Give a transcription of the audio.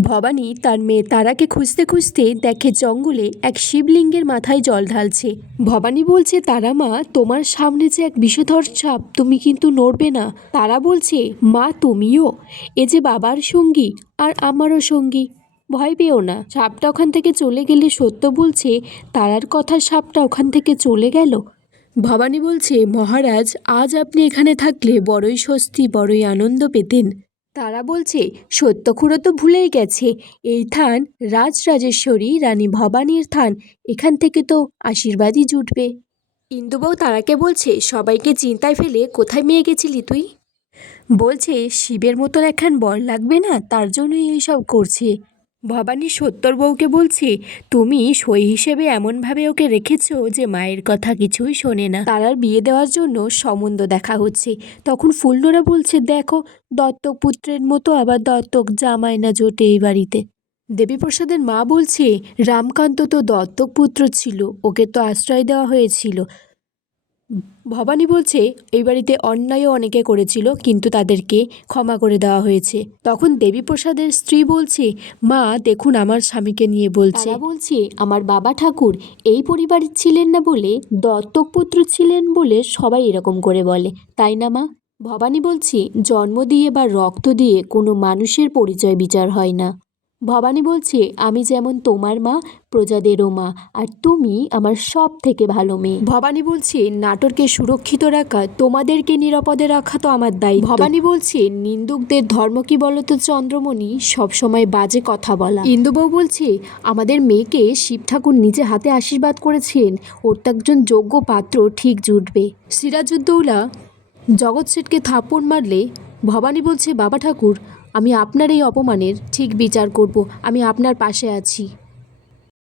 ভবানী তার মেয়ে তারাকে খুঁজতে খুঁজতে দেখে জঙ্গলে এক শিবলিঙ্গের মাথায় জল ঢালছে। ভবানী বলছে, তারা মা, তোমার সামনে যে এক বিষধর সাপ, তুমি কিন্তু নড়বে না। তারা বলছে, মা, তুমিও। এ যে বাবার সঙ্গী আর আমারও সঙ্গী, ভয় পেও না। সাপটা ওখান থেকে চলে গেলে সত্য বলছে, তারার কথা সাপটা ওখান থেকে চলে গেল। ভবানী বলছে, মহারাজ, আজ আপনি এখানে থাকলে বড়ই স্বস্তি, বড়ই আনন্দ পেতেন। তারা বলছে সত্যখুড়ো তো ভুলেই গেছে। এই থান রাজরাজেশ্বরী রানী ভবানীর থান। এখান থেকে তো আশীর্বাদই জুটবে। ইন্দুবাবু তারাকে বলছে, সবাইকে চিন্তায় ফেলে কোথায় মেয়ে গেছিলি তুই? বলছে, শিবের মতন একখান বর লাগবে না, তার জন্যই এইসব করছে। ভবানী সত্তর বউকে বলছে, তুমি সই হিসেবে এমনভাবে ওকে রেখেছো যে মায়ের কথা কিছুই শোনে না। তারার বিয়ে দেওয়ার জন্য সম্বন্ধ দেখা হচ্ছে। তখন ফুল্লরা বলছে, দেখো দত্তক পুত্রের মতো আবার দত্তক জামাই না জোটে এই বাড়িতে। দেবীপ্রসাদের মা বলছে, রামকান্ত তো দত্তক পুত্র ছিল, ওকে তো আশ্রয় দেওয়া হয়েছিল। ভবানী বলছে, এই বাড়িতে অন্যায়ও অনেকে করেছিল, কিন্তু তাদেরকে ক্ষমা করে দেওয়া হয়েছে। তখন দেবীপ্রসাদের স্ত্রী বলছে, মা, দেখুন আমার স্বামীকে নিয়ে বলছে। বলছে, আমার বাবা ঠাকুর, এই পরিবারের ছিলেন না বলে, দত্তক পুত্র ছিলেন বলে সবাই এরকম করে বলে, তাই না মা? ভবানী বলছে, জন্ম দিয়ে বা রক্ত দিয়ে কোনো মানুষের পরিচয় বিচার হয় না। ভবানী বলছে আমি যেমন তোমার মা প্রজাদেরও মা আর তুমি আমার সব থেকে ভালো মেয়ে। ভবানী বলছে নাটোরকে সুরক্ষিত রাখা তোমাদেরকে নিরাপদে রাখা তো আমার দায়িত্ব। ভবানী বলছে নিন্দুকদের ধর্ম কি বলতো চন্দ্রমণি? সবসময় বাজে কথা বলা। ইন্দুবাবু বলছে আমাদের মেয়েকে শিব ঠাকুর নিজে হাতে আশীর্বাদ করেছেন। ওর তো একজন যোগ্য পাত্র ঠিক জুটবে। সিরাজউদ্দৌলা জগৎ শেঠকে থাপ্পড় মারলে? ভবানী বলছে বাবা ঠাকুর আমি আপনার এই অপমানের ঠিক বিচার করব। আমি আপনার পাশে আছি।